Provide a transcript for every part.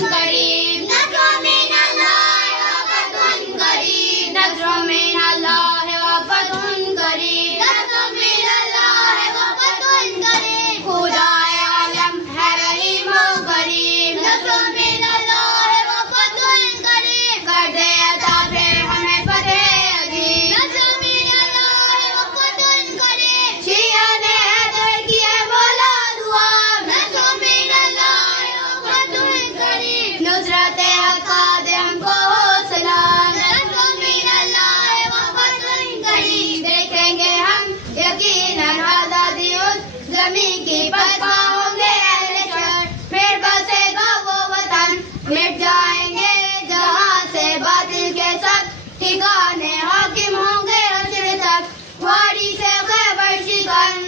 قریب نظر من اللہ وفتح قریب نظر من اللہ وفتح قریب نظر من اللہ وفتح قریب خدائے عالم ہے رحیم و قریب نظر من اللہ وفتح قریب کر دے عطا پھر ہمیں فتح عظیم نظر من اللہ وفتح قریب شیعہ نے حیدر کی ہے مولا دعا نظر من اللہ وفتح قریب نصرت حق کا دے ہم کو حوصلہ نظر من اللہ وفتح قریب دیکھیں گے ہم یقیناً آزادی اس زمین کی پسپا ہوں گے اہل شر پھر بسے گا وہ وطن مٹ جائیں گے جہاں سے باطل کے سب ٹھکانے حاکم ہوں گے حشر تک وادی سے خیبر شکن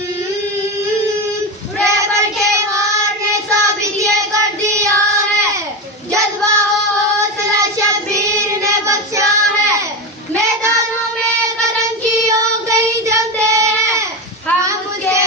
خیبر کے غار نے ثابت یہ کر دیا ہے جذبہ و حوصلہ شبیر نے بخشا ہے میدانوں میں قدم کیوں کہیں جمتے ہیں ہم مجھے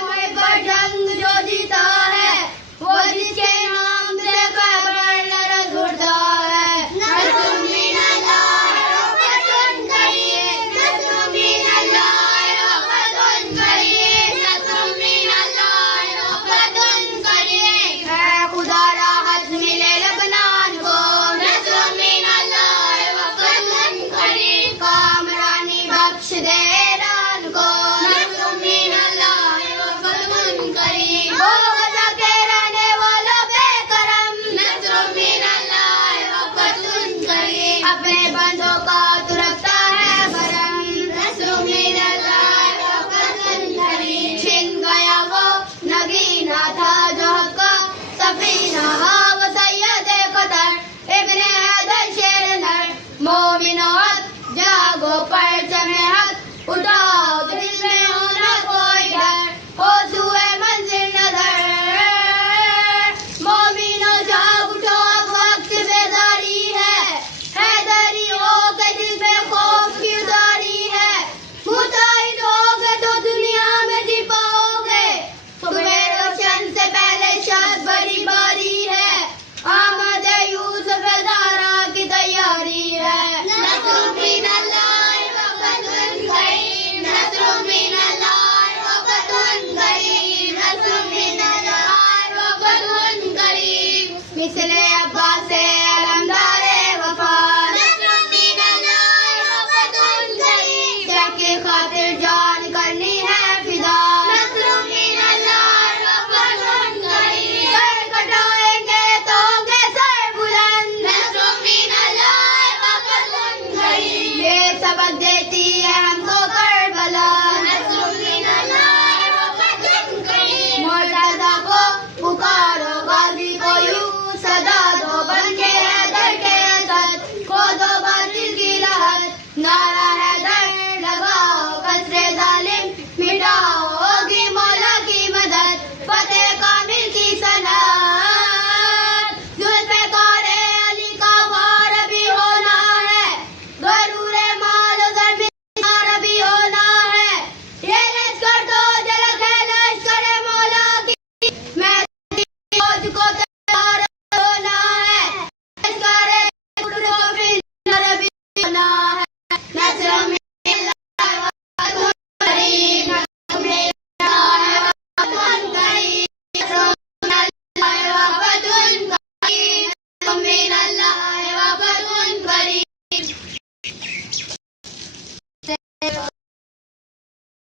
محب جنگ جو جیتا ہے وہ جس کے نام سے خیبر لرز اٹھتا ہے نصر من اللہ وفتح قریب نصر من اللہ وفتح قریب نصر من اللہ وفتح قریب اے خدا راحت ملے لبنان کو نصر من اللہ وفتح قریب کامرانی بخش دے ایران کو نصر من اللہ وفتح قریب وہ غزہ کے رہنے والوں بے کرم نصر من اللہ وفتح قریب اپنے بندوں کا تو رکھتا ہے برم نصر من اللہ وفتح قریب چھن گیا وہ نگینہ تھا جو حق کا سفینہ ہاں وہ سید قطر ابن حیدر شیر نر مومن حق جاگو پرچم حق اٹھاؤ دل میں ہونا کوئی ڈر ہو سوئے منزل نظر مومنو جاگ اٹھو اب وقت بیداری ہے حیدری ہو کے دل پہ خوف کی اتاری ہے متحد ہو کے تو دنیا میں جی پاؤ گے صبح روشن سے پہلے شب بڑی باری ہے آمد یوسف زہرا کی تیاری ہے نصر من اللہ وفتح قریب نصر من اللہ وفتح قریب نصر من اللہ وفتح قریب مثل